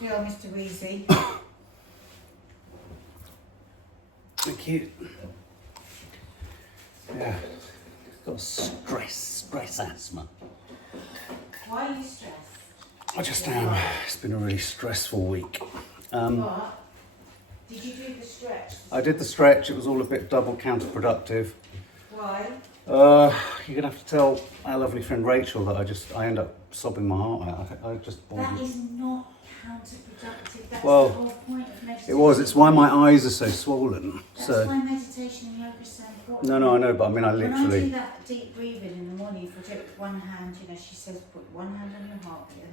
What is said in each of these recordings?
Yeah, Mr. Weezy. Thank you. Yeah, got stress asthma. Why are you stressed? I just am. It's been a really stressful week. What? Did you do the stretch? I did the stretch. It was all a bit double counterproductive. Why? You're gonna have to tell our lovely friend Rachel that I end up sobbing my heart out. I just. That is not counterproductive. That's Well, the whole point of meditation. It was. It's why my eyes are so swollen. That's why meditation and yoga is so important. No, I know, but I mean, I When I literally. do that deep breathing in the morning, if I do it with one hand, you know, she says put one hand on your heart here.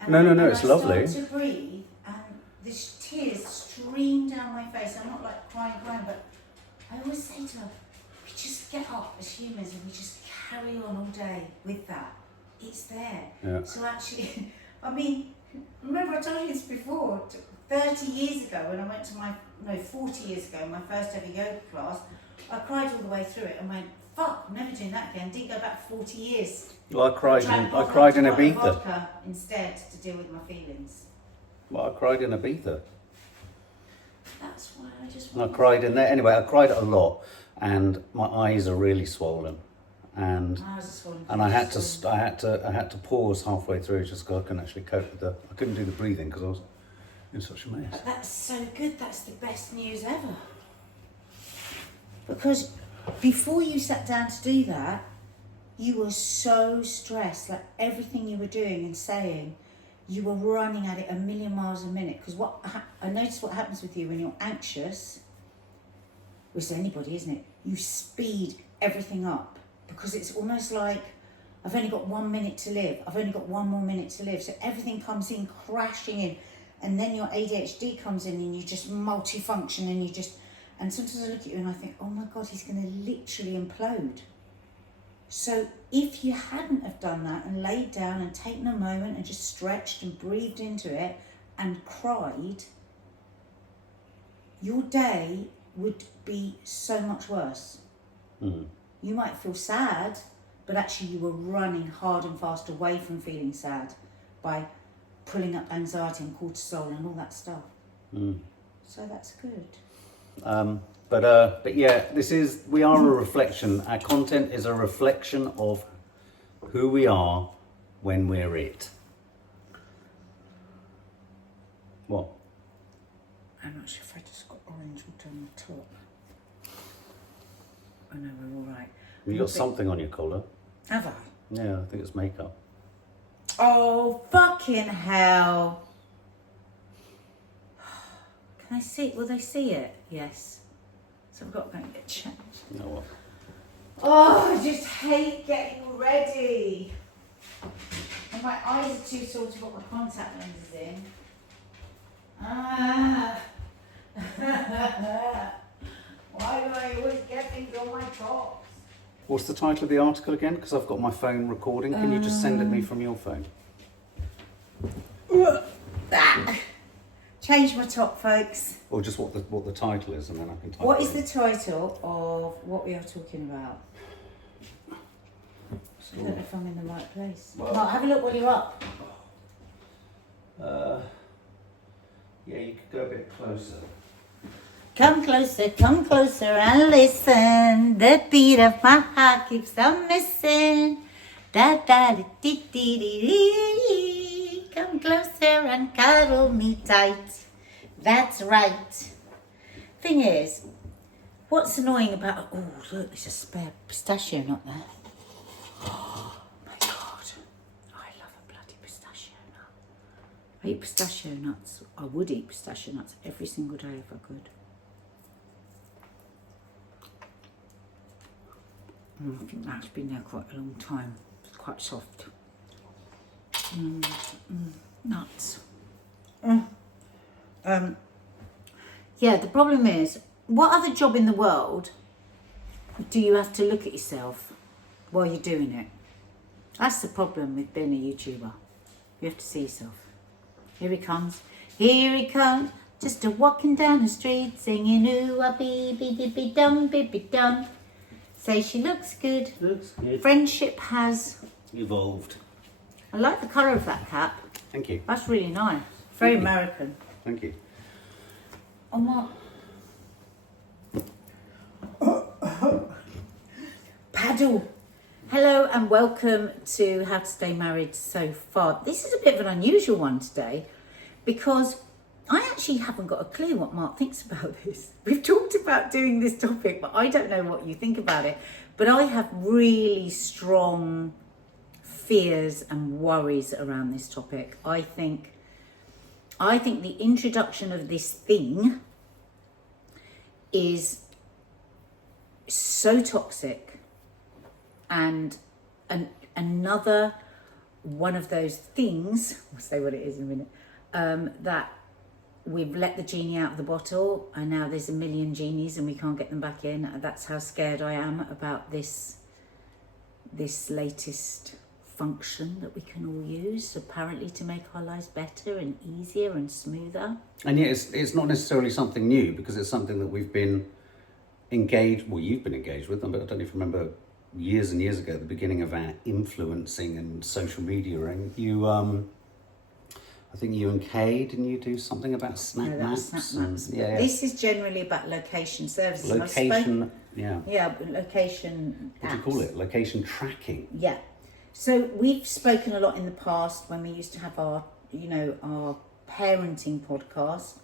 And No, it's lovely. I start to breathe, and this tears stream down my face. I'm not like crying, but I always say to her, we just get up as humans and we just carry on all day with that. It's there. Yeah. So actually, I mean, remember I told you this before, 30 years ago when I went to 40 years ago, my first ever yoga class, I cried all the way through it and went, fuck, I'm never doing that again. Didn't go back 40 years. Well, I cried in Ibiza. Vodka instead to deal with my feelings. Well, I cried in Ibiza. That's why I just I cried in there. Anyway, I cried a lot, and my eyes are really swollen, and I had to pause halfway through just because I couldn't actually cope with I couldn't do the breathing because I was in such a mess. But that's so good. That's the best news ever. Because before you sat down to do that, you were so stressed, like everything you were doing and saying, you were running at it a million miles a minute. Because I noticed what happens with you when you're anxious, with anybody, isn't it? You speed everything up because it's almost like, I've only got 1 minute to live. I've only got one more minute to live. So everything comes in, crashing in. And then your ADHD comes in and you just multifunction and sometimes I look at you and I think, oh my God, he's going to literally implode. So if you hadn't have done that and laid down and taken a moment and just stretched and breathed into it and cried, your day would be so much worse. Mm. You might feel sad, but actually you were running hard and fast away from feeling sad by pulling up anxiety and cortisol and all that stuff. Mm. So that's good. But yeah, we are a reflection. Our content is a reflection of who we are when we're it. What? I'm not sure if I just got orange water on the top. I know we're all right. You got something on your collar. Have I? Yeah, I think it's makeup. Oh, fucking hell. Can I see it? Will they see it? Yes. So I've got to go and get changed. No, what? Oh, I just hate getting ready. And my eyes are too sore to put my contact lenses in. Why do I always get things on my tops? What's the title of the article again? Because I've got my phone recording. Can you just send it me from your phone? Change my top, folks. Or just what the title is, and then I can type What it is in. the title of what we are talking about? I don't know if I'm in the right place. Well- Mark, have a look while you're up. Yeah, you could go a bit closer. Come closer and listen. The beat of my heart keeps on missing. Da da da dee dee dee dee. Come closer and cuddle me tight. That's right. Thing is, what's annoying about... Oh, look, there's a spare pistachio nut there. Oh, my God. I love a bloody pistachio nut. I eat pistachio nuts. I would eat pistachio nuts every single day if I could. I think that's been there quite a long time. It's quite soft. Nuts. Yeah, the problem is, what other job in the world do you have to look at yourself while you're doing it? That's the problem with being a YouTuber. You have to see yourself. Here he comes. Here he comes. Just a walking down the street singing, ooh, a be dum. Say she looks good. Looks good. Friendship has Evolved. I like the colour of that cap. Thank you. That's really nice. Very Thank you. American. Thank you. Oh, Mark. Paddle. Hello and welcome to How to Stay Married So Far. This is a bit of an unusual one today because I actually haven't got a clue what Mark thinks about this. We've talked about doing this topic, but I don't know what you think about it. But I have really strong fears and worries around this topic. I think the introduction of this thing is so toxic and another one of those things, I'll say what it is in a minute, that we've let the genie out of the bottle and now there's a million genies and we can't get them back in. That's how scared I am about this latest function that we can all use, apparently to make our lives better and easier and smoother. And yet it's not necessarily something new because it's something that we've been engaged, well, you've been engaged with them, but I don't know if you remember years and years ago, at the beginning of our influencing and social media, and you, I think you and Kay, didn't you do something about snap maps? Snap maps. Yeah. This is generally about location services. Location, yeah. Yeah, location What do you apps. call it? Location tracking. Yeah. So we've spoken a lot in the past when we used to have our parenting podcast,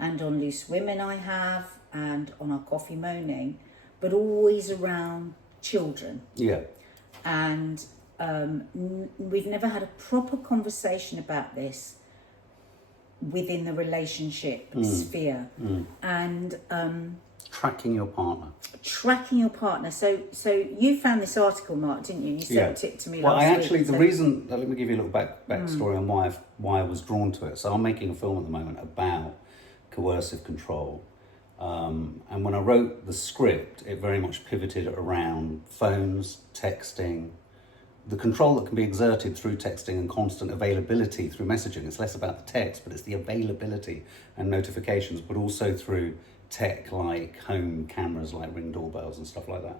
and on Loose Women I have, and on our Coffee Moaning, but always around children. Yeah. And we've never had a proper conversation about this within the relationship sphere. And Tracking your partner. tracking your partner. So you found this article, Mark, didn't you? You sent it to me Well, last week. the reason, let me give you a little backstory on why I was drawn to it. So I'm making a film at the moment about coercive control. And when I wrote the script, it very much pivoted around phones, texting, the control that can be exerted through texting and constant availability through messaging. It's less about the text, but it's the availability and notifications, but also through tech like home cameras, like Ring doorbells and stuff like that.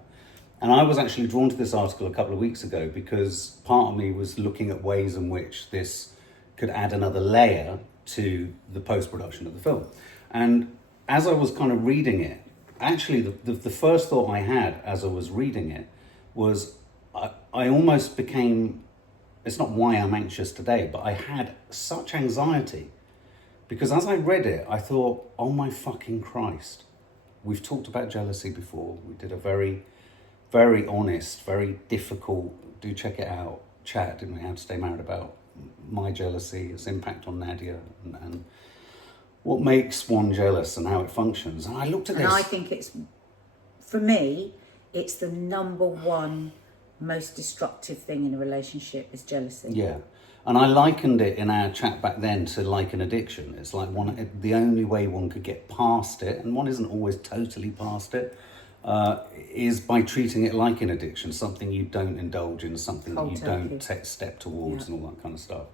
And I was actually drawn to this article a couple of weeks ago because part of me was looking at ways in which this could add another layer to the post-production of the film. And as I was kind of reading it, actually the first thought I had as I was reading it was I almost became, it's not why I'm anxious today, but I had such anxiety because as I read it, I thought, oh my fucking Christ, we've talked about jealousy before. We did a very, very honest, very difficult, do check it out, chat, didn't we, How to Stay Married, about my jealousy, its impact on Nadia, and what makes one jealous and how it functions. And I looked at this. And I think it's, for me, it's the number one most destructive thing in a relationship is jealousy. Yeah. And I likened it in our chat back then to like an addiction. It's like the only way one could get past it, and one isn't always totally past it, is by treating it like an addiction, something you don't indulge in, something that you don't step towards, and all that kind of stuff.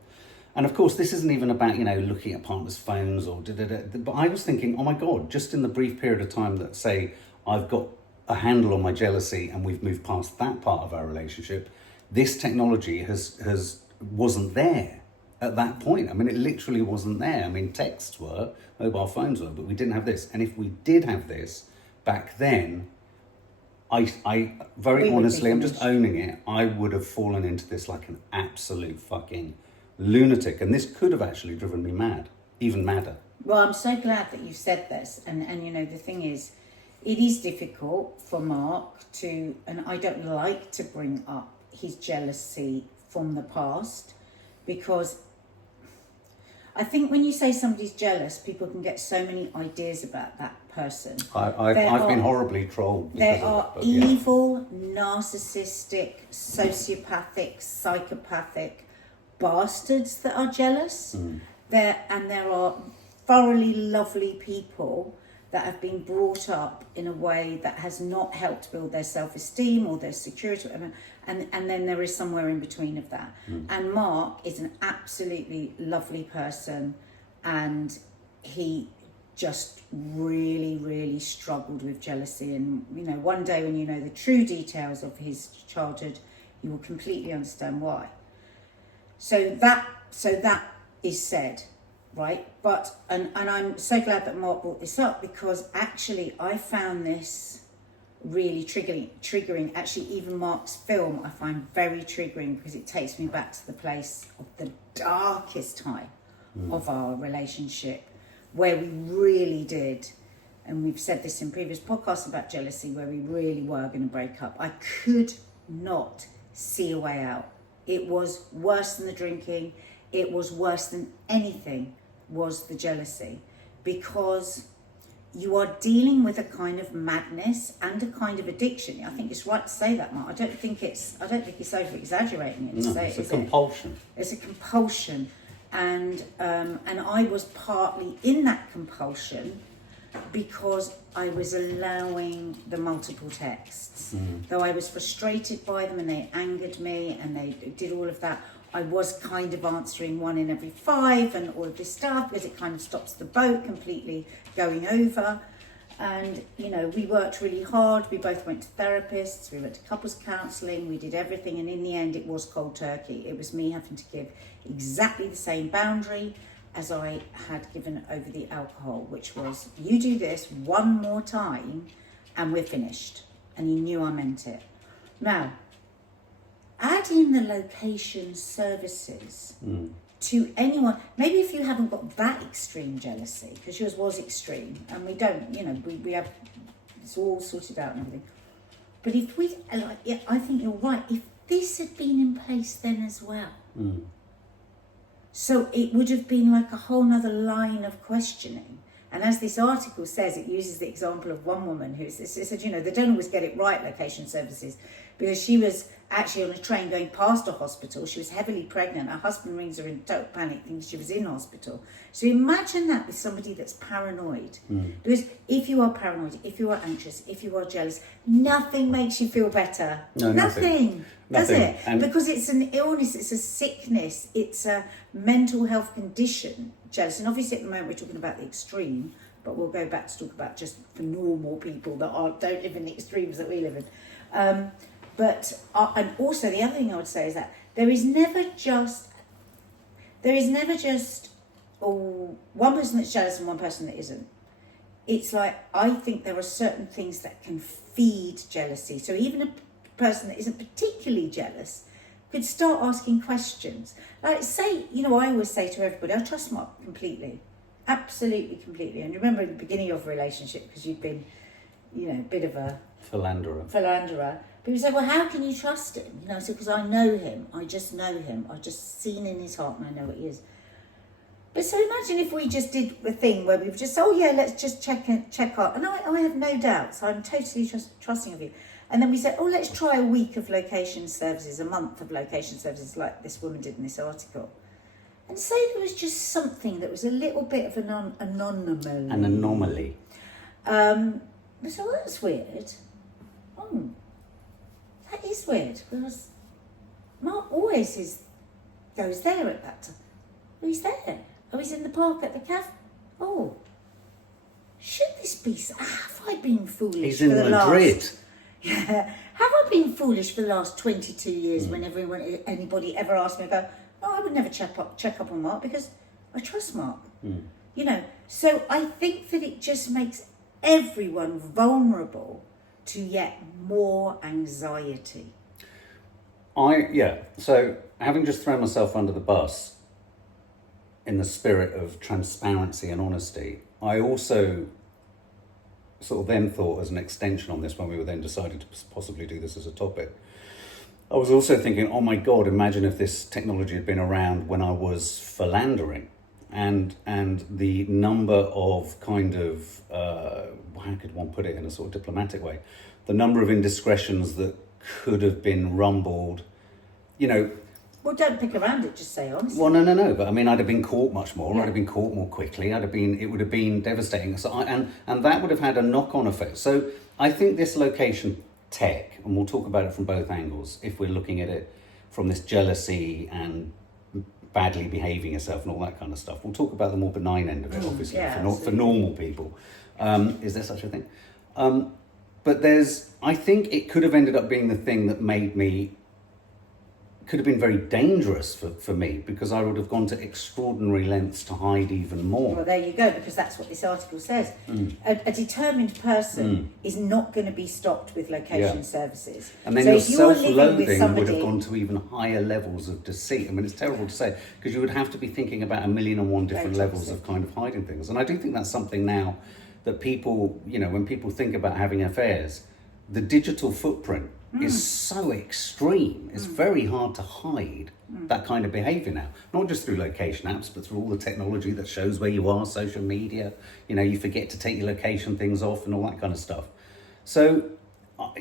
And of course, this isn't even about, looking at partners' phones or but I was thinking, oh my God, just in the brief period of time that, say, I've got a handle on my jealousy and we've moved past that part of our relationship, this technology wasn't there at that point. I mean, it literally wasn't there. I mean, texts were, mobile phones were, but we didn't have this. And if we did have this back then, I very honestly, I'm just owning it, I would have fallen into this like an absolute fucking lunatic. And this could have actually driven me mad, even madder. Well, I'm so glad that you said this. And the thing is, it is difficult for Mark to, and I don't like to bring up his jealousy from the past, because I think when you say somebody's jealous, people can get so many ideas about that person. I've been horribly trolled. There are evil, narcissistic, sociopathic, psychopathic bastards that are jealous. There are thoroughly lovely people that have been brought up in a way that has not helped build their self-esteem or their security, and then there is somewhere in between of that. And Mark is an absolutely lovely person, and he just really, really struggled with jealousy. And one day when you know the true details of his childhood, you will completely understand why. So that is said. right? But, and I'm so glad that Mark brought this up, because actually I found this really triggering. Actually, even Mark's film I find very triggering, because it takes me back to the place of the darkest time of our relationship, where we really did, and we've said this in previous podcasts about jealousy, where we really were going to break up. I could not see a way out. It was worse than the drinking. It was worse than anything, was the jealousy, because you are dealing with a kind of madness and a kind of addiction. I think it's right to say that, Mark. I don't think it's over exaggerating it to say it's a compulsion. It's a compulsion, and I was partly in that compulsion because I was allowing the multiple texts. Though I was frustrated by them and they angered me and they did all of that, I was kind of answering 1 in every 5 and all of this stuff, because it kind of stops the boat completely going over. And, you know, we worked really hard. We both went to therapists, we went to couples counselling, we did everything. And in the end, it was cold turkey. It was me having to give exactly the same boundary as I had given over the alcohol, which was, you do this one more time and we're finished. And he knew I meant it. Now, add in the location services to anyone. Maybe if you haven't got that extreme jealousy, because yours was extreme, and we don't, you know, we have, it's all sorted out and everything. But if we, like, yeah, I think you're right. If this had been in place then as well, so it would have been like a whole nother line of questioning. And as this article says, it uses the example of one woman who said, you know, they don't always get it right, location services, because she was actually on a train going past a hospital. She was heavily pregnant. Her husband rings her in total panic, thinking she was in hospital. So imagine that with somebody that's paranoid. Because if you are paranoid, if you are anxious, if you are jealous, nothing makes you feel better. No, nothing. Does it? And because it's an illness, it's a sickness, it's a mental health condition, jealous. And obviously at the moment we're talking about the extreme, but we'll go back to talk about just for normal people that don't live in the extremes that we live in. And also the other thing I would say is that there is never just one person that's jealous and one person that isn't. It's like, I think there are certain things that can feed jealousy. So even a person that isn't particularly jealous could start asking questions. Like, say, you know, I always say to everybody, I trust Mark completely. Absolutely, completely. And remember at the beginning of a relationship, because you've been, you know, a bit of a philanderer. People say, well, how can you trust him? You know, I said, because I know him. I just know him. I've just seen in his heart and I know what he is. But so imagine if we just did a thing where we've just, oh yeah, let's just check out. And I have no doubts. I'm totally trusting of you. And then we said, oh, let's try a week of location services, a month of location services, like this woman did in this article. And say there was just something that was a little bit of an anomaly. An anomaly. So that's weird. Oh, that is weird, because Mark always goes there at that time. Oh, he's there. Oh, he's in the park at the cafe. Oh, should this be? Have I been foolish? He's in Madrid. Yeah. Have I been foolish for the last 22 years? When anybody ever asked me about? No, I would never check up on Mark, because I trust Mark. You know. So I think that it just makes everyone vulnerable to yet more anxiety. So having just thrown myself under the bus in the spirit of transparency and honesty, I also sort of then thought, as an extension on this, when we were then deciding to possibly do this as a topic, I was also thinking, oh my God, imagine if this technology had been around when I was philandering, and the number of kind of, how could one put it in a sort of diplomatic way, the number of indiscretions that could have been rumbled, you know. Well, don't pick around it, just say honestly. Well, no, but I mean, I'd have been caught much more. Yeah. I'd have been caught more quickly. It would have been devastating. So and that would have had a knock-on effect. So I think this location tech, and we'll talk about it from both angles, if we're looking at it from this jealousy and badly behaving yourself and all that kind of stuff. We'll talk about the more benign end of it, obviously, for normal people. Is there such a thing? But I think it could have ended up being the thing that made me could have been very dangerous for me, because I would have gone to extraordinary lengths to hide even more. Well, there you go, because that's what this article says. A determined person is not going to be stopped with location services. And then so your if you're living self-loathing with somebody, would have gone to even higher levels of deceit. I mean, it's terrible to say, because you would have to be thinking about 1,000,001 different levels of kind of hiding things. And I do think that's something now that people, you know, when people think about having affairs, the digital footprint is so extreme. It's very hard to hide that kind of behaviour now. Not just through location apps, but through all the technology that shows where you are, social media. You know, you forget to take your location things off and all that kind of stuff. So,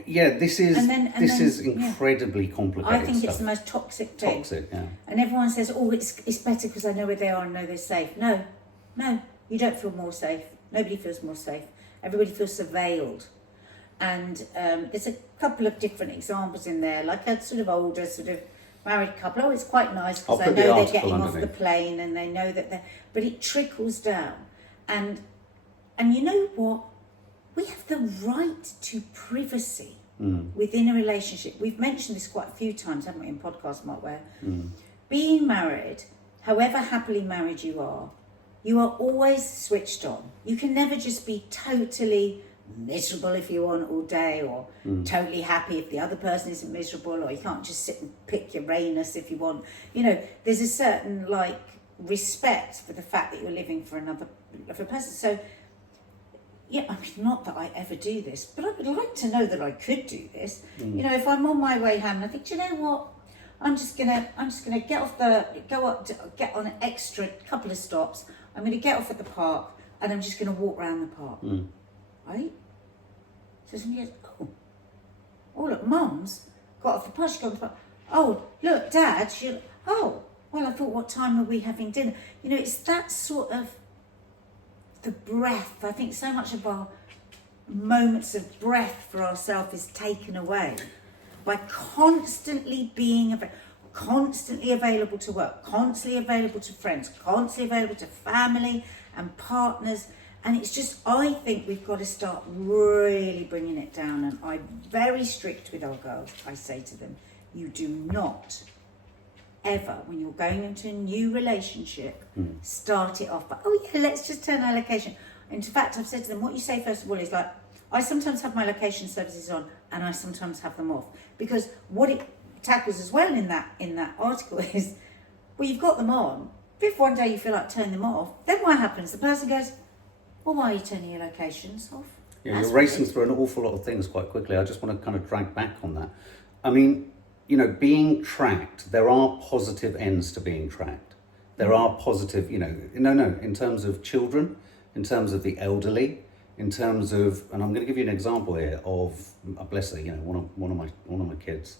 this is incredibly complicated. I think stuff. it's the most toxic thing. Toxic, yeah. And everyone says, "Oh, it's better because I know where they are and know they're safe." No, you don't feel more safe. Nobody feels more safe. Everybody feels surveilled. And there's a couple of different examples in there, like a sort of older, sort of married couple. Oh, it's quite nice because I know they're getting off the plane and they know that they're... But it trickles down. And you know what? We have the right to privacy within a relationship. We've mentioned this quite a few times, haven't we, in podcasts, Mark, where being married, however happily married you are always switched on. You can never just be totally miserable if you want all day, or totally happy if the other person isn't miserable, or you can't just sit and pick Uranus if you want. You know, there's a certain like respect for the fact that you're living for another person. So yeah, I mean, not that I ever do this, but I would like to know that I could do this. You know, if I'm on my way home and I think, do you know what, I'm just gonna get on an extra couple of stops. I'm gonna get off at the park and I'm just gonna walk around the park. Right? So somebody goes, oh look, Mum's got off the park, she got off the park. Oh, look, Dad, well, I thought, what time are we having dinner? You know, it's that sort of the breath. I think so much of our moments of breath for ourselves is taken away by constantly being constantly available to work, constantly available to friends, constantly available to family and partners. And it's just, I think we've got to start really bringing it down. And I'm very strict with our girls. I say to them, you do not ever, when you're going into a new relationship, start it off by, oh yeah, let's just turn our location. In fact, I've said to them, what you say first of all is like, I sometimes have my location services on and I sometimes have them off. Because what it tackles as well in that article is, well, you've got them on. If one day you feel like turning them off, then what happens? The person goes, well, why are you turning your locations off? Yeah, you're racing through an awful lot of things quite quickly. I just want to kind of drag back on that. I mean, you know, being tracked, there are positive ends to being tracked. There are positive, you know, in terms of children, in terms of the elderly, in terms of, and I'm going to give you an example here of, bless her, you know, one of my kids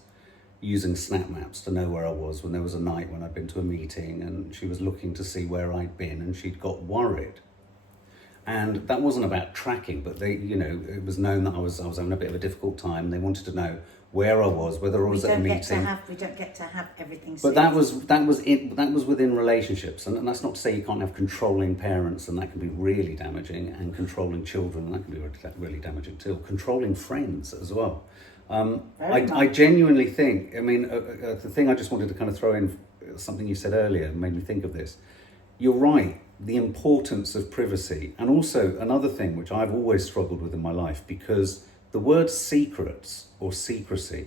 using snap maps to know where I was when there was a night when I'd been to a meeting and she was looking to see where I'd been and she'd got worried. And that wasn't about tracking, but they, you know, it was known that I was having a bit of a difficult time. They wanted to know where I was, whether I was at a meeting. We don't get to have everything. But that was within relationships, and that's not to say you can't have controlling parents, and that can be really damaging, and controlling children, and that can be really damaging too. Controlling friends as well. I genuinely think. I mean, the thing I just wanted to kind of throw in, something you said earlier made me think of this. You're right. The importance of privacy, and also another thing which I've always struggled with in my life, because the word secrets or secrecy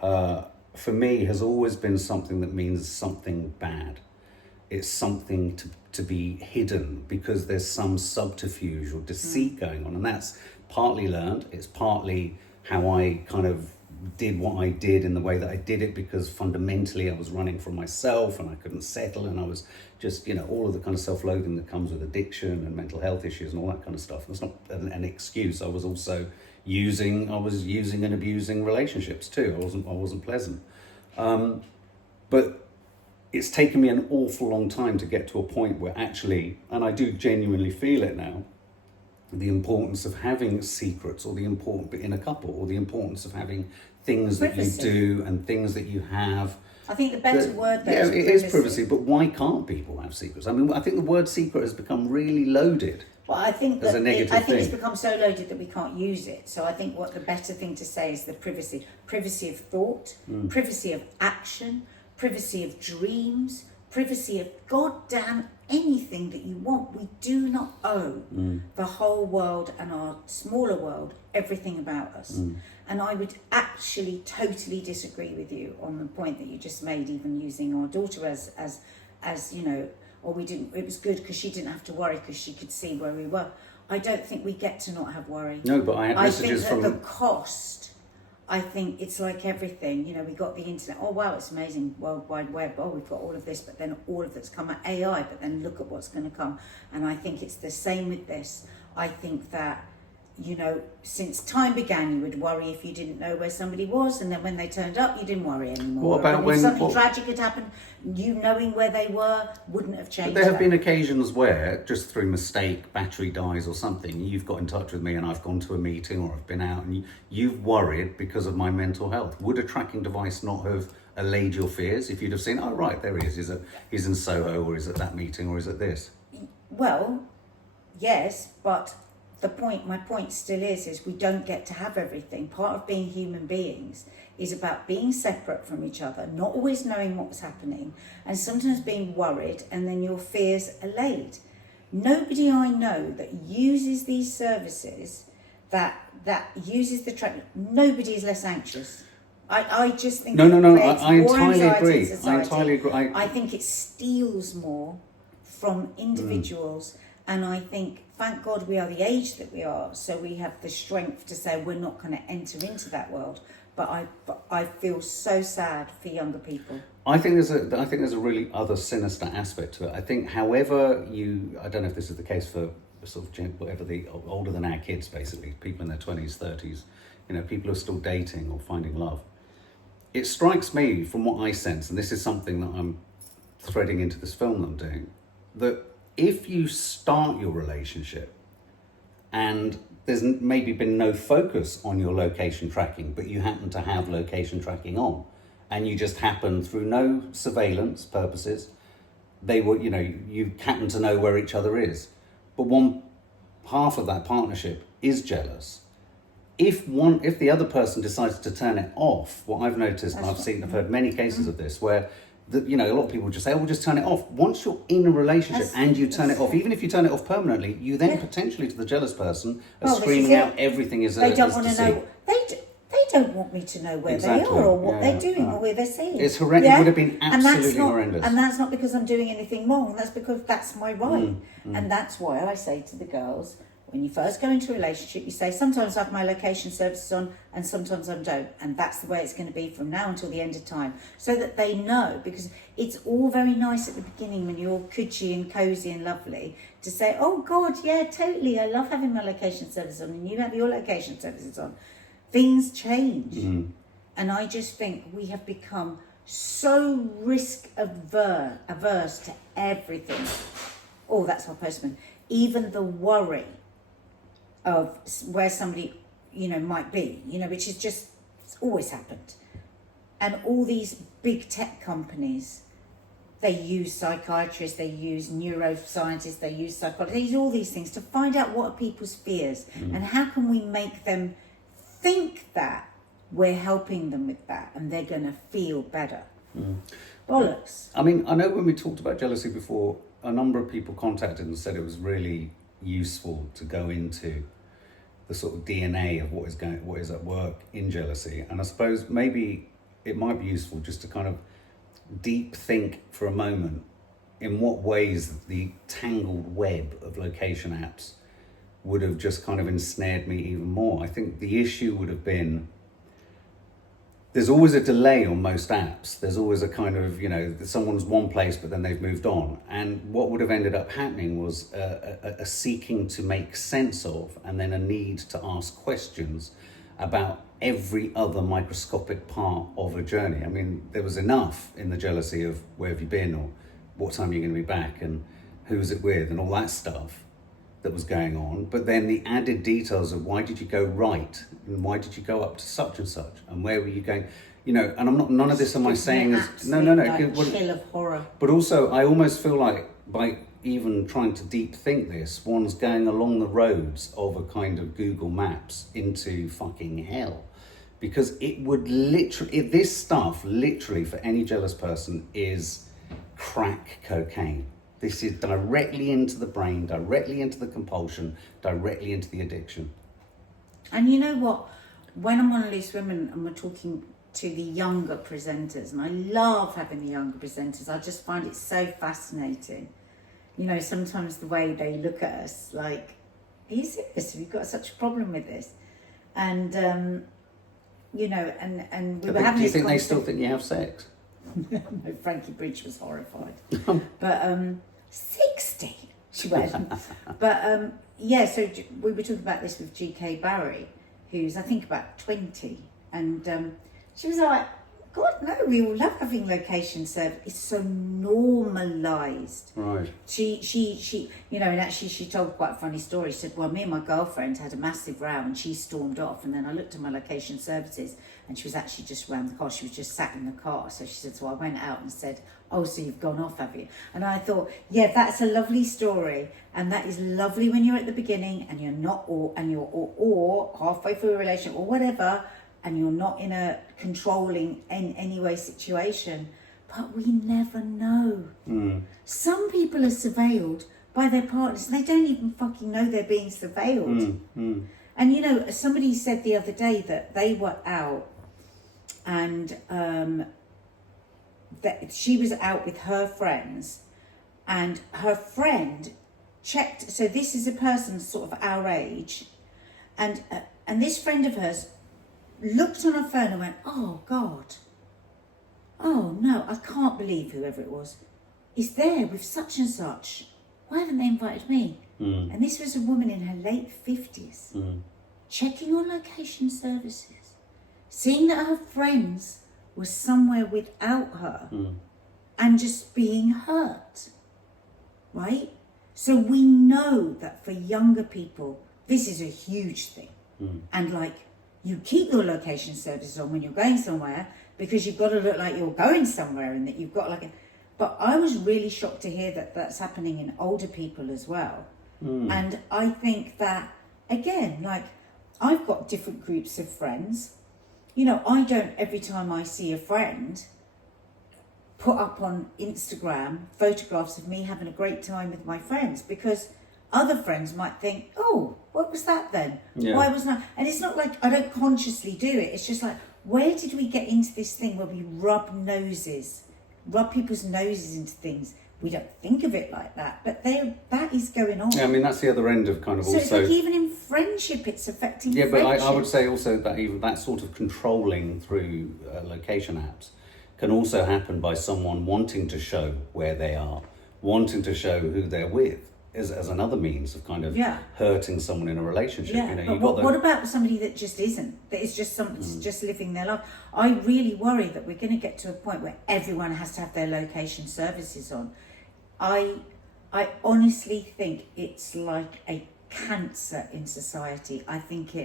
for me has always been something that means something bad. It's something to be hidden because there's some subterfuge or deceit going on, and that's partly learned. It's partly how I kind of did what I did in the way that I did it, because fundamentally I was running from myself and I couldn't settle, and I was just, you know, all of the kind of self-loathing that comes with addiction and mental health issues and all that kind of stuff. That's not an excuse. I was also using and abusing relationships too. I wasn't pleasant. But it's taken me an awful long time to get to a point where actually, and I do genuinely feel it now, the importance of having secrets, or the important in a couple, or the importance of having things privacy. That you do and things that you have. I think the better word there is privacy. Yeah, it is privacy, but why can't people have secrets? I mean, I think the word secret has become really loaded. Well, I think as a negative I think thing. It's become so loaded that we can't use it. So I think what the better thing to say is the privacy of thought, privacy of action, privacy of dreams, privacy of goddamn anything that you want. We do not owe the whole world and our smaller world everything about us. And I would actually totally disagree with you on the point that you just made, even using our daughter as you know, or we didn't, it was good because she didn't have to worry because she could see where we were. I don't think we get to not have worry. No, but I had messages think that the cost, I think it's like everything, you know, we got the internet, oh wow, it's amazing, World Wide Web, oh we've got all of this, but then all of that's come at AI, but then look at what's going to come. And I think it's the same with this. I think that, you know, since time began, you would worry if you didn't know where somebody was, and then when they turned up, you didn't worry anymore. What about if something tragic had happened, you knowing where they were wouldn't have changed. But there have been occasions where, just through mistake, battery dies or something, you've got in touch with me and I've gone to a meeting or I've been out and you've worried because of my mental health. Would a tracking device not have allayed your fears if you'd have seen, oh right, there he is, he's in Soho, or he's at that meeting, or he's at this? Well, yes, but my point still is we don't get to have everything. Part of being human beings is about being separate from each other, not always knowing what's happening, and sometimes being worried, and then your fears allayed. Nobody I know that uses these services, that uses the track, nobody is less anxious. I just think no. I entirely agree. I think it steals more from individuals, and I think, thank God we are the age that we are, so we have the strength to say we're not going to enter into that world. But I feel so sad for younger people. I think there's a really other sinister aspect to it. I think, however I don't know if this is the case for sort of whatever the older than our kids, basically, people in their 20s, 30s, you know, people who are still dating or finding love. It strikes me from what I sense, and this is something that I'm threading into this film that I'm doing, that if you start your relationship and there's maybe been no focus on your location tracking, but you happen to have location tracking on, and you just happen, through no surveillance purposes, you happen to know where each other is, but one half of that partnership is jealous. If the other person decides to turn it off, what I've noticed, and I've heard many cases of this, where a lot of people just say, oh, we'll just turn it off. Once you're in a relationship and you turn it off, even if you turn it off permanently, you then potentially, to the jealous person, are screaming out everything is They don't want to know. They don't want me to know where they are or what they're doing or where they're seeing. It's horrendous. It would have been absolutely horrendous. And that's not because I'm doing anything wrong. That's because that's my right. And that's why I say to the girls, when you first go into a relationship, you say, sometimes I have my location services on and sometimes I don't. And that's the way it's going to be from now until the end of time. So that they know, because it's all very nice at the beginning when you're all coochie and cosy and lovely to say, oh God, yeah, totally. I love having my location services on and you have your location services on. Things change. And I just think we have become so risk averse to everything. Oh, that's my postman. Even the worry of where somebody, might be, which is just, it's always happened. And all these big tech companies, they use psychiatrists, they use neuroscientists, they use psychologists, they use all these things to find out what are people's fears and how can we make them think that we're helping them with that and they're going to feel better. Bollocks. I mean, I know when we talked about jealousy before, a number of people contacted and said it was really useful to go into the sort of DNA of what is at work in jealousy. And I suppose maybe it might be useful just to kind of deep think for a moment in what ways the tangled web of location apps would have just kind of ensnared me even more. I think the issue would have been, there's always a delay on most apps. There's always a kind of, someone's one place, but then they've moved on. And what would have ended up happening was a seeking to make sense of, and then a need to ask questions about every other microscopic part of a journey. I mean, there was enough in the jealousy of where have you been, or what time are you going to be back, and who's it with, and all that stuff that was going on. But then the added details of why did you go right, and why did you go up to such and such, and where were you going, and I'm not, none of this am I saying is no chill of horror. But also I almost feel like by even trying to deep think this, one's going along the roads of a kind of Google Maps into fucking hell, because it would literally, this stuff literally for any jealous person is crack cocaine. This is directly into the brain, directly into the compulsion, directly into the addiction. And you know what? When I'm on Loose Women and we're talking to the younger presenters, and I love having the younger presenters, I just find it so fascinating. You know, sometimes the way they look at us, like, are you serious? Have you got such a problem with this? And, you know, and we were having this Do you think they still think you have sex? No, Frankie Bridge was horrified. But 60, she went. But yeah, so we were talking about this with GK Barry, who's I think about 20, and she was like, God, no, we all love having location service. It's so normalised. Right. She, you know, and actually she told quite a funny story. She said, well, me and my girlfriend had a massive row and she stormed off. And then I looked at my location services and she was actually just around the car. She was just sat in the car. So she said, so I went out and said, oh, so you've gone off, have you? And I thought, yeah, that's a lovely story. And that is lovely when you're at the beginning and you're not, or halfway through a relationship or whatever, and you're not in a controlling in any way situation. But we never know. Some people are surveilled by their partners and they don't even fucking know they're being surveilled. And you know, somebody said the other day that they were out and that she was out with her friends and her friend checked. So this is a person sort of our age, and this friend of hers looked on her phone and went, oh God, oh no, I can't believe whoever it was is there with such and such. Why haven't they invited me? And this was a woman in her late 50s, checking on location services, seeing that her friends were somewhere without her and just being hurt, right? So we know that for younger people, this is a huge thing. And like, you keep your location services on when you're going somewhere because you've got to look like you're going somewhere and that you've got like a... But I was really shocked to hear that that's happening in older people as well. And I think that, again, like, I've got different groups of friends. You know, I don't, every time I see a friend, put up on Instagram photographs of me having a great time with my friends, because other friends might think, oh, what was that then? Yeah. Why wasn't I? And it's not like I don't consciously do it. It's just like, where did we get into this thing where we rub people's noses into things? We don't think of it like that, but that is going on. Yeah, I mean, that's the other end of kind of so also... it's like even in friendship, it's affecting Yeah, friendship. but I would say also that even that sort of controlling through location apps can also happen by someone wanting to show where they are, wanting to show who they're with, as another means of kind of hurting someone in a relationship. Yeah, you know, but what about somebody that just isn't? That is just just living their life. I really worry that we're going to get to a point where everyone has to have their location services on. I honestly think it's like a cancer in society. I think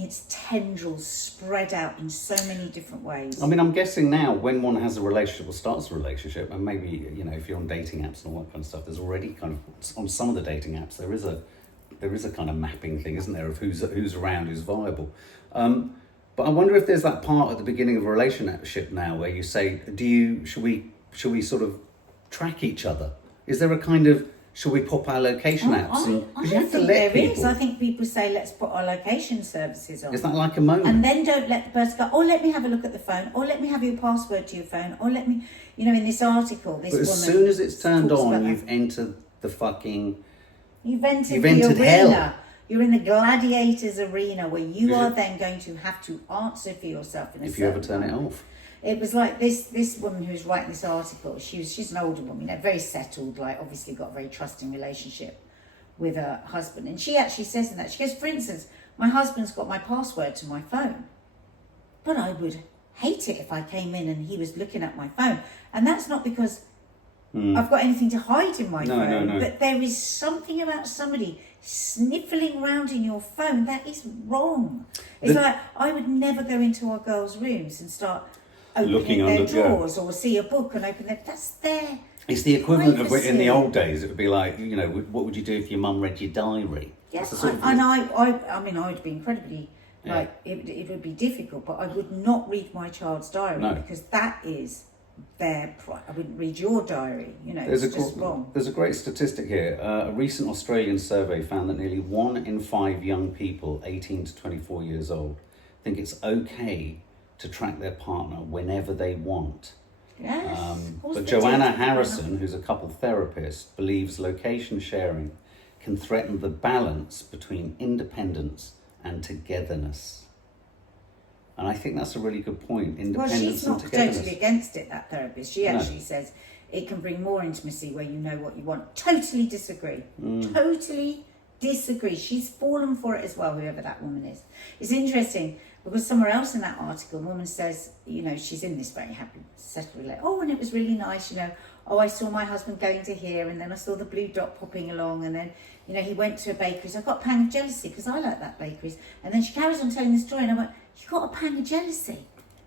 its tendrils spread out in so many different ways. I mean, I'm guessing now when one has a relationship or starts a relationship, and maybe, you know, if you're on dating apps and all that kind of stuff, there's already kind of, on some of the dating apps, there is a kind of mapping thing, isn't there, of who's around, who's viable. But I wonder if there's that part at the beginning of a relationship now where you say, should we sort of track each other? Is there a kind of, should we pop our location apps? I don't think there is. I think people say, let's put our location services on. Is that like a moment? And then don't let the person go, oh, let me have a look at the phone, or let me have your password to your phone, or let me, you know, in this article, this woman... But as soon as it's turned on, you've entered the fucking... You've entered the arena. Hell. You're in the gladiators arena where you are then going to have to answer for yourself in a if you ever turn it off. It was like this woman who's writing this article, she's an older woman, you know, very settled, like obviously got a very trusting relationship with her husband. And she actually says in that, she goes, for instance, my husband's got my password to my phone, but I would hate it if I came in and he was looking at my phone. And that's not because I've got anything to hide in my phone, but there is something about somebody sniffling around in your phone that is wrong. It's like, I would never go into our girls' rooms and start opening their drawers or see a book and open it. That's their It's the equivalent privacy. of in the old days. It would be like, you know, what would you do if your mum read your diary? Yes, Sort of I mean, I would be incredibly Yeah. Like, it would be difficult, but I would not read my child's diary because that is their I wouldn't read your diary, you know, it's just wrong. There's a great statistic here. A recent Australian survey found that nearly 1 in 5 young people 18 to 24 years old think it's okay to track their partner whenever they want. Yes, but Joanna Harrison, who's a couple therapist, believes location sharing can threaten the balance between independence and togetherness. And I think that's a really good point. Independence and togetherness. Well, she's not totally against it, that therapist. She actually says it can bring more intimacy where you know what you want. Totally disagree. Totally disagree. She's fallen for it as well, whoever that woman is. It's interesting because somewhere else in that article, a woman says, you know, she's in this very happy, settled relationship. Oh, and it was really nice, you know. Oh, I saw my husband going to here, and then I saw the blue dot popping along, and then, you know, he went to a bakery. So I got a pang of jealousy because I like that bakeries. And then she carries on telling the story, and I went, you got a pang of jealousy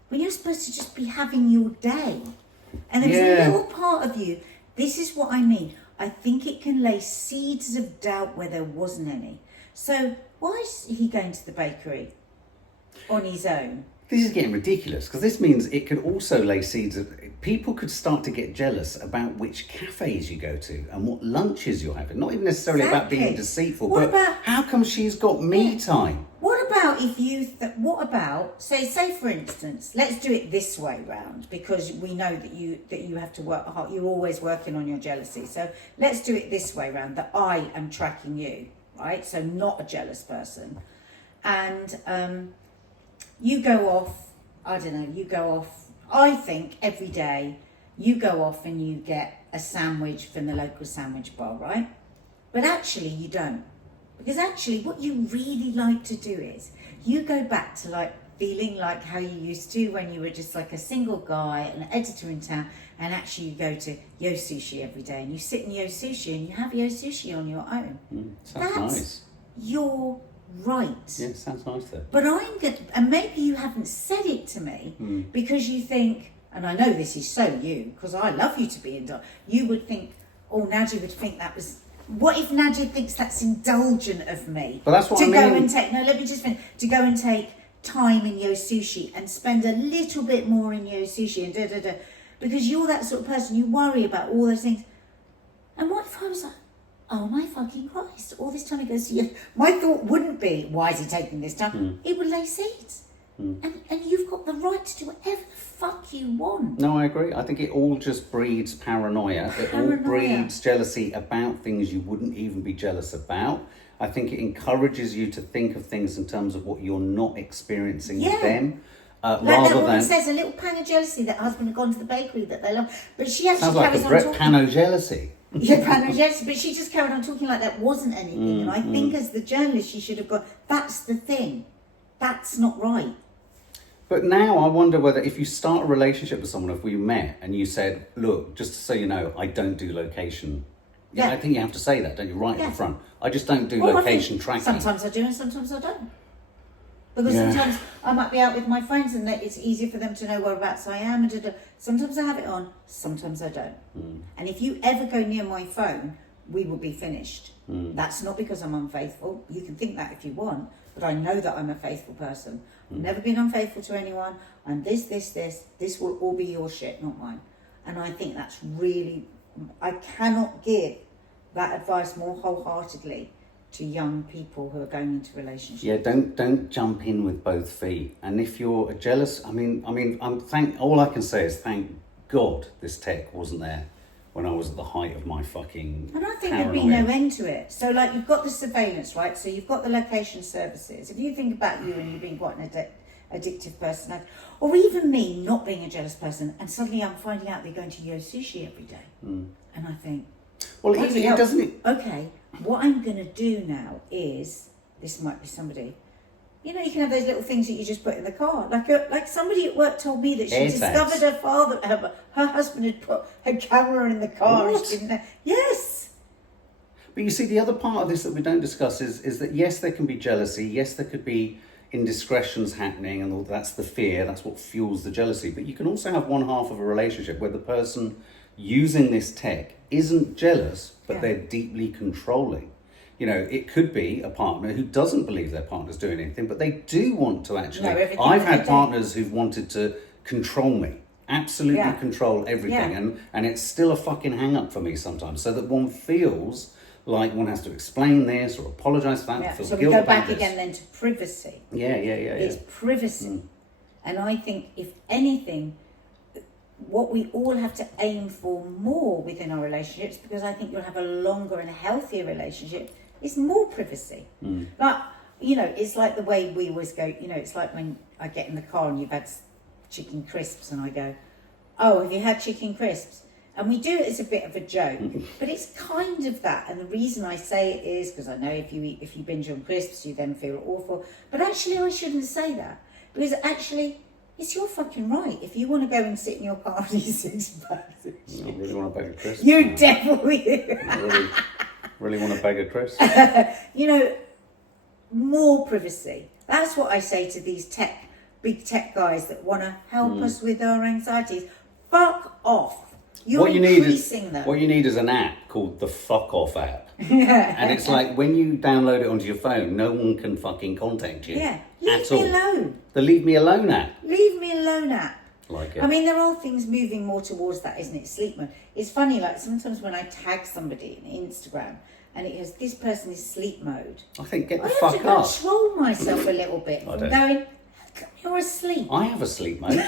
when you're supposed to just be having your day. And there was a little part of you. This is what I mean. I think it can lay seeds of doubt where there wasn't any. So why is he going to the bakery on his own? This is getting ridiculous because this means it could also lay seeds of people could start to get jealous about which cafes you go to and what lunches you're having. Not even necessarily about being deceitful, but how come she's got me time? What about if you? What about say for instance? Let's do it this way round because we know that you have to work hard. You're always working on your jealousy. So let's do it this way round. That I am tracking you, right? So not a jealous person, and you go off. I don't know. You go off. I think every day you go off and you get a sandwich from the local sandwich bar, right? But actually you don't. Because actually what you really like to do is you go back to like feeling like how you used to when you were just like a single guy, an editor in town, and actually you go to Yo Sushi every day and you sit in Yo Sushi and you have Yo Sushi on your own. Sounds nice. Your right. Yeah, sounds nice though. But I'm good, and maybe you haven't said it to me because you think, and I know this is so you, because I love you to be indulgent. You would think, oh, Nadia would think that was. What if Nadia thinks that's indulgent of me? But that's what I mean. To go and take. No, let me just finish. To go and take time in Yo Sushi and spend a little bit more in Yo Sushi and da da da, because you're that sort of person. You worry about all those things. And what if I was like, oh my fucking Christ, all this time he goes to you. My thought wouldn't be, why is he taking this time? It would lay seeds. And you've got the right to do whatever the fuck you want. No, I agree. I think it all just breeds paranoia. It all breeds jealousy about things you wouldn't even be jealous about. I think it encourages you to think of things in terms of what you're not experiencing with them. Like that woman says, a little pang of jealousy that husband had gone to the bakery that they love. But she actually carries on talking. Pano jealousy. Yeah, pano jealousy. But she just carried on talking like that wasn't anything. And I think as the journalist, she should have gone, that's the thing. That's not right. But now I wonder whether if you start a relationship with someone, if we met and you said, look, just so you know, I don't do location. Yeah. I think you have to say that, don't you? Right at the front. I just don't do location tracking. Sometimes I do and sometimes I don't. Because sometimes I might be out with my friends and it's easier for them to know whereabouts I am. And sometimes I have it on, sometimes I don't. And if you ever go near my phone, we will be finished. That's not because I'm unfaithful. You can think that if you want, but I know that I'm a faithful person. I've never been unfaithful to anyone. And this will all be your shit, not mine. And I think that's really, I cannot give that advice more wholeheartedly to young people who are going into relationships. Yeah, don't jump in with both feet. And if you're jealous, all I can say is thank God this tech wasn't there when I was at the height of my fucking And I think paranoia. there'd be no end to it. So like you've got the surveillance, right? So you've got the location services. If you think about you and you being quite an addictive person, or even me not being a jealous person, and suddenly I'm finding out they're going to Yo Sushi every day. And I think, well, it doesn't. Okay, what I'm going to do now is, this might be somebody, you know, you can have those little things that you just put in the car. Like somebody at work told me that she discovered her husband had put her camera in the car. And she didn't know. Yes. But you see, the other part of this that we don't discuss is that yes, there can be jealousy. Yes, there could be indiscretions happening, and all that's the fear. That's what fuels the jealousy. But you can also have one half of a relationship where the person using this tech isn't jealous, but they're deeply controlling. You know, it could be a partner who doesn't believe their partner's doing anything, but they do want to actually. No, everything I've that had they do. partners who've wanted to control me, absolutely Yeah. control everything, Yeah. and it's still a fucking hang up for me sometimes. So that one feels like one has to explain this or apologise for that. Yeah. Feel So we guilt go about back this. again then to privacy. Yeah. It's privacy. And I think, if anything, what we all have to aim for more within our relationships, because I think you'll have a longer and healthier relationship, is more privacy. Like, you know, it's like the way we always go, you know, it's like when I get in the car and you've had chicken crisps and I go, oh, have you had chicken crisps? And we do it as a bit of a joke, but it's kind of that. And the reason I say it is because I know if you binge on crisps, you then feel awful. But actually, I shouldn't say that, because actually, it's your fucking right. If you want to go and sit in your car and eat 6 bags of chips, I really want a bag of crisps. you definitely, really want a bag of crisps. you know, more privacy. That's what I say to these big tech guys that want to help us with our anxieties. Fuck off. You're increasing them. What you need is an app called the Fuck Off app. And it's like when you download it onto your phone, no one can fucking contact you. Yeah. Leave at me all. alone. The Leave Me Alone app. Leave me alone app. Like it. I mean, there are things moving more towards that, isn't it? Sleep mode. It's funny, like sometimes when I tag somebody on Instagram and it goes, this person is sleep mode, I think get the I have fuck to up. control myself a little bit from don't. going, you're asleep. I have a sleep mode.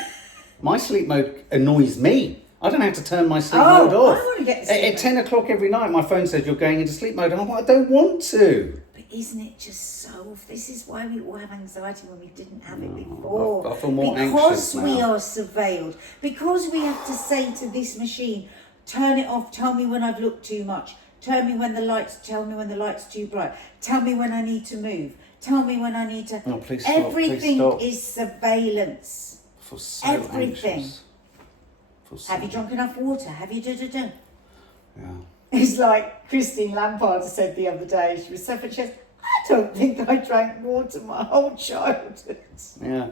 My sleep mode annoys me. I don't have to turn my sleep Oh, mode off. I want to get the sleep At mode. 10 o'clock every night, my phone says you're going into sleep mode. And I'm like, I don't want to. But isn't it just so? This is why we all have anxiety when we didn't have it before. I feel more because anxious we now. are surveilled. Because we have to say to this machine, turn it off. Tell me when I've looked too much. Tell me when the light's too bright. Tell me when I need to move. Tell me when I need to. No, please stop, Everything please stop. is surveillance. I feel so Everything. anxious. I feel so Have you drunk enough water? Have you da-da-da? Yeah. It's like Christine Lampard said the other day. She was suffering. She goes, I don't think I drank water my whole childhood. Yeah.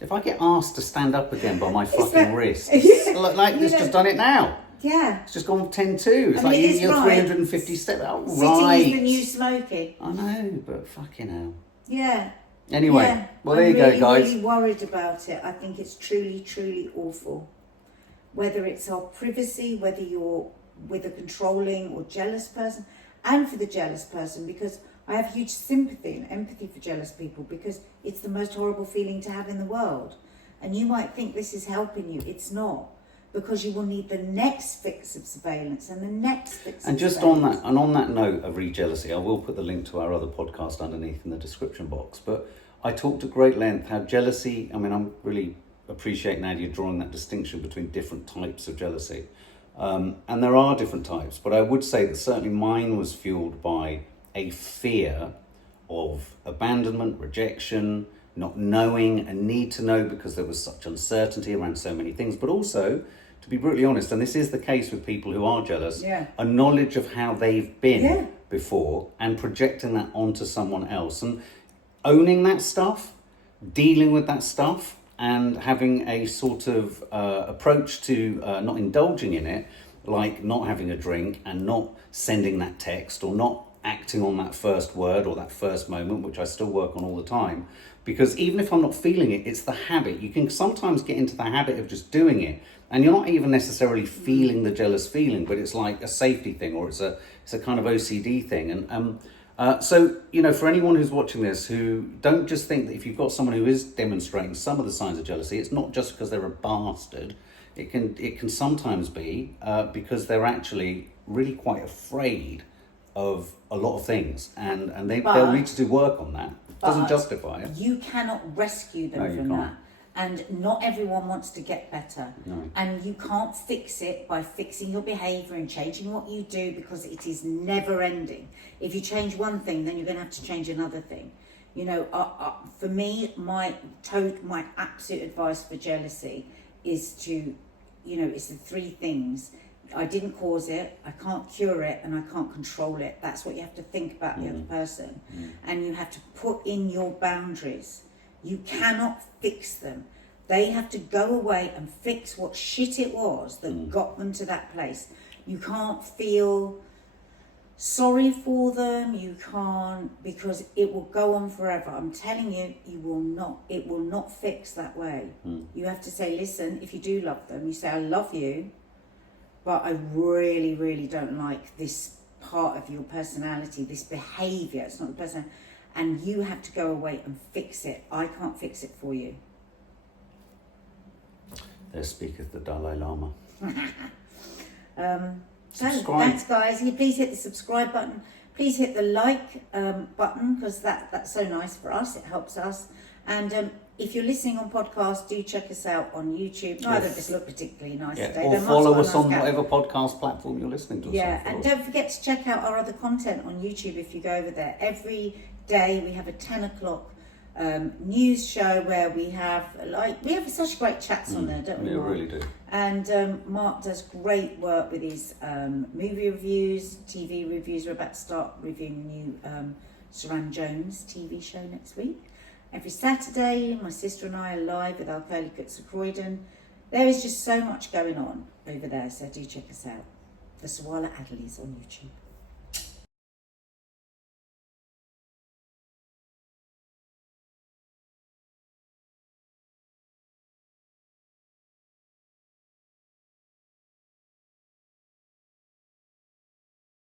If I get asked to stand up again by my fucking that- wrists, Yeah. like You it's know- just done it now. Yeah. It's just gone 10-2. It's I like mean, it is you're right. 350 steps. Oh, Sitting right. is the new smoking. I know, but fucking hell. Yeah. Anyway, Yeah. well, there you I'm go, guys. really worried about it. I think it's truly, truly awful. Whether it's our privacy, whether you're with a controlling or jealous person, and for the jealous person, because I have huge sympathy and empathy for jealous people, because it's the most horrible feeling to have in the world. And you might think this is helping you. It's not. Because you will need the next fix of surveillance and the next fix And of just on surveillance. that, and on that note of re-jealousy, I will put the link to our other podcast underneath in the description box. But I talked at great length how jealousy, I mean, I'm really appreciating how you're drawing that distinction between different types of jealousy. And there are different types, but I would say that certainly mine was fueled by a fear of abandonment, rejection, not knowing, a need to know because there was such uncertainty around so many things, but also, to be brutally honest, and this is the case with people who are jealous, a knowledge of how they've been before and projecting that onto someone else and owning that stuff, dealing with that stuff, and having a sort of approach to not indulging in it, like not having a drink and not sending that text or not acting on that first word or that first moment, which I still work on all the time. Because even if I'm not feeling it, it's the habit. You can sometimes get into the habit of just doing it, and you're not even necessarily feeling the jealous feeling, but it's like a safety thing, or it's a kind of OCD thing. And so, you know, for anyone who's watching this, who don't just think that if you've got someone who is demonstrating some of the signs of jealousy, it's not just because they're a bastard. It can sometimes be because they're actually really quite afraid of a lot of things, and they'll need to do work on that. Doesn't justify it. You cannot rescue them from that. And not everyone wants to get better. No. And you can't fix it by fixing your behaviour and changing what you do, because it is never ending. If you change one thing, then you're going to have to change another thing. You know, for me, my absolute advice for jealousy is to, you know, it's the three things. I didn't cause it, I can't cure it, and I can't control it. That's what you have to think about the other person. And you have to put in your boundaries. You cannot fix them. They have to go away and fix what shit it was that got them to that place. You can't feel sorry for them, you can't, because it will go on forever. I'm telling you, it will not fix that way. You have to say, listen, if you do love them, you say, I love you, but I really, really don't like this part of your personality, this behaviour, it's not the person, and you have to go away and fix it. I can't fix it for you. There speaketh the Dalai Lama. So thanks guys, and please hit the subscribe button, please hit the like button, because that's so nice for us, it helps us. And if you're listening on podcast, do check us out on YouTube. No, I don't just look particularly nice today. Or follow us on whatever podcast platform you're listening to us on. Yeah, and don't forget to check out our other content on YouTube if you go over there. Every day we have a 10 o'clock news show where we have such great chats on there, don't we? We really do. And Mark does great work with his movie reviews, TV reviews. We're about to start reviewing a new Saran Jones TV show next week. Every Saturday, my sister and I are live with our Curly Cuts of Croydon. There is just so much going on over there, so do check us out. The Sawalha-Adderleys on YouTube.